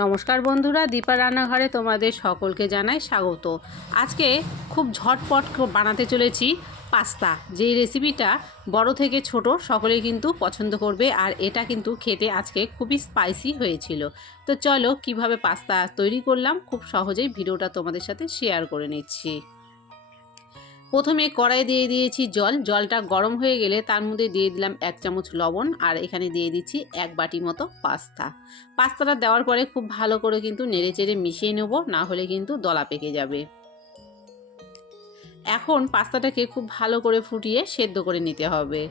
নমস্কার বন্ধুরা দীপা রান্নাঘরে তোমাদের সকলকে জানাই স্বাগত। আজকে খুব ঝটপট বানাতে চলেছি পাস্তা। যে রেসিপিটা বড় থেকে ছোট সকলে কিন্তু পছন্দ করবে আর এটা কিন্তু খেতে আজকে খুবই স্পাইসি হয়েছিল। তো চলো কীভাবে পাস্তা তৈরি করলাম, খুব সহজেই ভিডিওটা তোমাদের সাথে শেয়ার করে নিচ্ছি। প্রথমে কড়াই দিয়ে দিয়েছি জল। জলটা গরম হয়ে গেলে তার মধ্যে দিয়ে দিলাম এক চামচ লবণ আর এখানে দিয়ে দিচ্ছি এক বাটি মতো পাস্তা। পাস্তাটা দেওয়ার পরে খুব ভালো করে কিন্তু নেড়ে চেড়ে মিশিয়ে নেব, না হলে কিন্তু দলা পেকে যাবে। এখন পাস্তাটাকে খুব ভালো করে ফুটিয়ে সেদ্ধ করে নিতে হবে।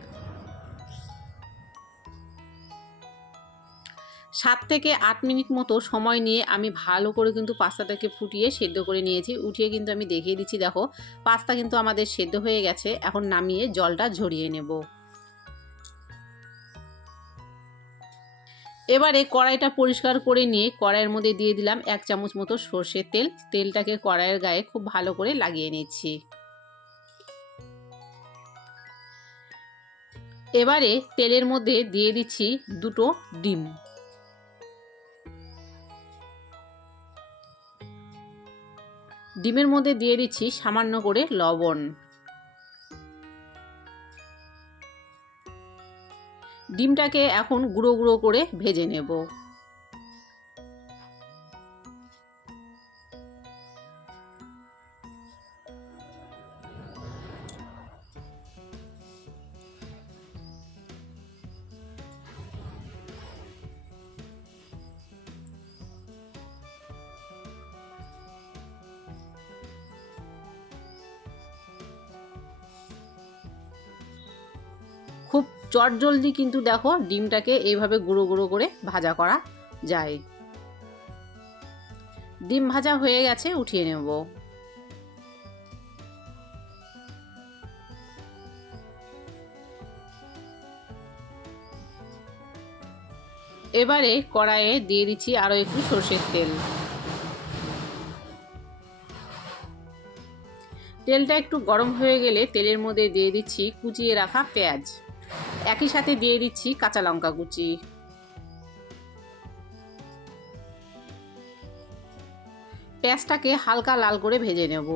সাত থেকে আট মিনিট মতো সময় নিয়ে আমি ভালো করে কিন্তু পাস্তাটাকে ফুটিয়ে সেদ্ধ করে নিয়েছি। উঠিয়ে কিন্তু আমি দেখিয়ে দিচ্ছি, দেখো। পাস্তা কিন্তু আমাদের সেদ্ধ হয়ে গেছে। এখন নামিয়ে জলটা ঝরিয়ে নেব। এবারে কড়াইটা পরিষ্কার করে নিয়ে কড়াইয়ের মধ্যে দিয়ে দিলাম এক চামচ মতো সর্ষের তেল। তেলটাকে কড়াইয়ের গায়ে খুব ভালো করে লাগিয়ে নিচ্ছি। এবারে তেলের মধ্যে দিয়ে দিচ্ছি দুটো ডিম। ডিমের মধ্যে দিয়ে দিচ্ছি সামান্য করে লবণ। ডিমটাকে এখন গুঁড়ো গুঁড়ো করে ভেজে নেব। চটজলদি কিন্তু দেখো ডিমটাকে এইভাবে গুঁড়ো গুঁড়ো করে ভাজা করা যায়। ডিম ভাজা হয়ে গেছে, উঠিয়ে নেব। এবারে কড়াইয়ে দিয়ে দিচ্ছি আরও একটু সর্ষের তেল। তেলটা একটু গরম হয়ে গেলে তেলের মধ্যে দিয়ে দিচ্ছি কুচিয়ে রাখা পেঁয়াজ। একই সাথে দিয়ে দিচ্ছি কাঁচা লঙ্কা কুচি। পেঁয়াজটাকে হালকা লাল করে ভেজে নেব।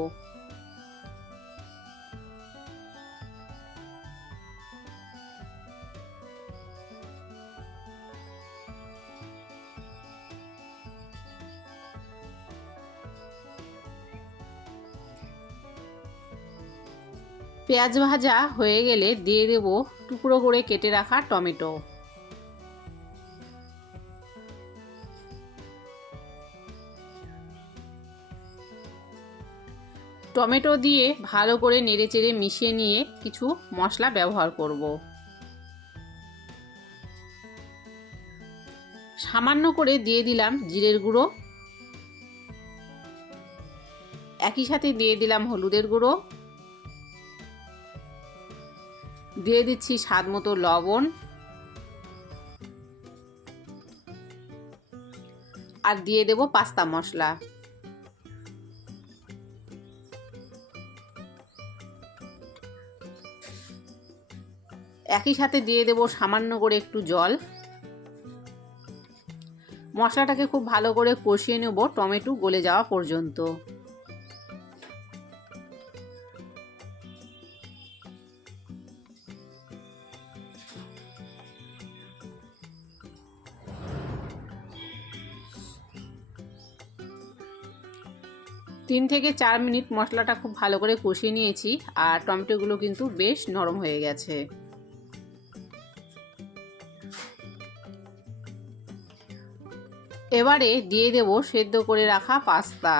পেঁয়াজ ভাজা হয়ে গেলে দিয়ে দেব টুকরো করে কেটে রাখা টমেটো। টমেটো দিয়ে ভালো করে নেড়েচেড়ে মিশিয়ে নিয়ে কিছু মশলা ব্যবহার করব। সামান্য করে দিয়ে দিলাম জিরের গুঁড়ো। একই সাথে দিয়ে দিলাম হলুদের গুঁড়ো। দিয়ে দিচ্ছি স্বাদ মতো লবণ। আর দিয়ে দেব পাস্তা মশলা। একই সাথে দিয়ে দেব সামান্য করে একটু জল। মশলাটাকে খুব ভালো করে কষিয়ে নেব টমেটো গলে যাওয়া পর্যন্ত। তিন থেকে চার মিনিট মশলাটা খুব ভালো করে কষিয়ে নিয়েছি আর টমেটোগুলো কিন্তু বেশ নরম হয়ে গেছে। এবারে দিয়ে দেব সেদ্ধ করে রাখা পাস্তা।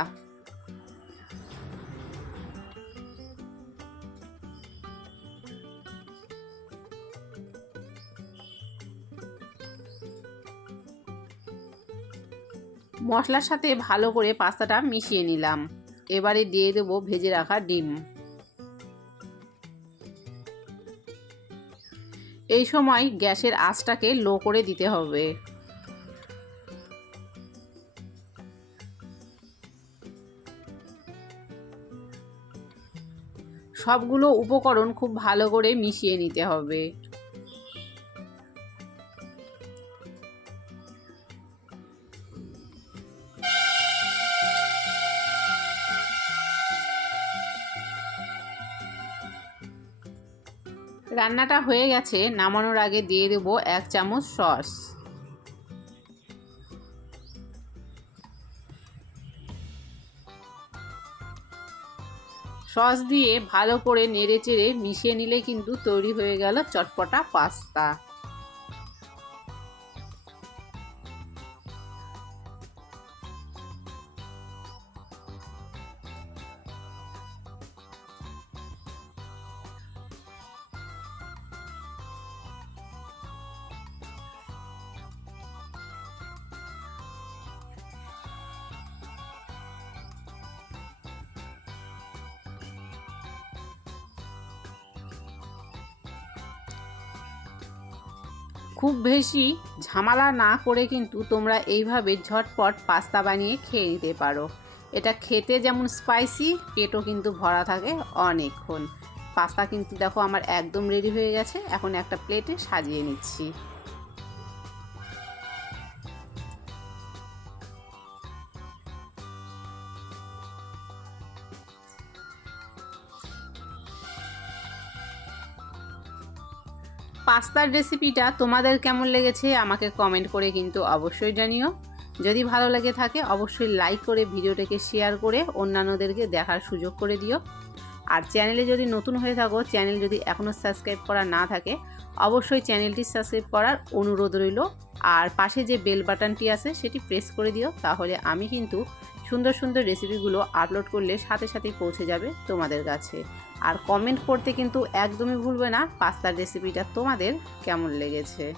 মশলার সাথে ভালো করে পাস্তাটা মিশিয়ে নিলাম। এবারে দিয়ে দেব ভেজে রাখা ডিম। এই সময় গ্যাসের আঁচটাকে লো করে দিতে হবে। সবগুলো উপকরণ খুব ভালো করে মিশিয়ে নিতে হবে। রান্নাটা হয়ে গেছে, নামানোর আগে দিয়ে দেবো এক চামচ সস। সস দিয়ে ভালো করে নেড়ে চেড়ে মিশিয়ে নিলে কিন্তু তৈরি হয়ে গেল চটপটা পাস্তা। খুব বেশি ঝামেলা না করে কিন্তু তোমরা এইভাবে ঝটপট পাস্তা বানিয়ে খেয়ে নিতে পারো। এটা খেতে যেমন স্পাইসি পেটও কিন্তু ভরা থাকে অনেকক্ষণ। পাস্তা কিন্তু দেখো আমার একদম রেডি হয়ে গেছে, এখন একটা প্লেটে সাজিয়ে নিচ্ছি। পাস্তার রেসিপিটা তোমাদের কেমন লেগেছে আমাকে কমেন্ট করে কিন্তু অবশ্যই জানিও। যদি ভালো লেগে থাকে, অবশ্যই লাইক করে ভিডিওটাকে শেয়ার করে অন্যান্যদেরকে দেখার সুযোগ করে দিও। আর চ্যানেলে যদি নতুন হয়ে থাকো চ্যানেল যদি এখনও সাবস্ক্রাইব করা না থাকে, অবশ্যই চ্যানেলটি সাবস্ক্রাইব করার অনুরোধ রইল। আর পাশে যে বেল বাটনটি আছে, সেটি প্রেস করে দিও, তাহলে আমি কিন্তু সুন্দর সুন্দর রেসিপিগুলো আপলোড করলে সাথে সাথেই পৌঁছে যাবে তোমাদের কাছে। আর কমেন্ট করতে কিন্তু একদমই ভুলবে না। পাস্তার রেসিপিটা তোমাদের কেমন লেগেছে?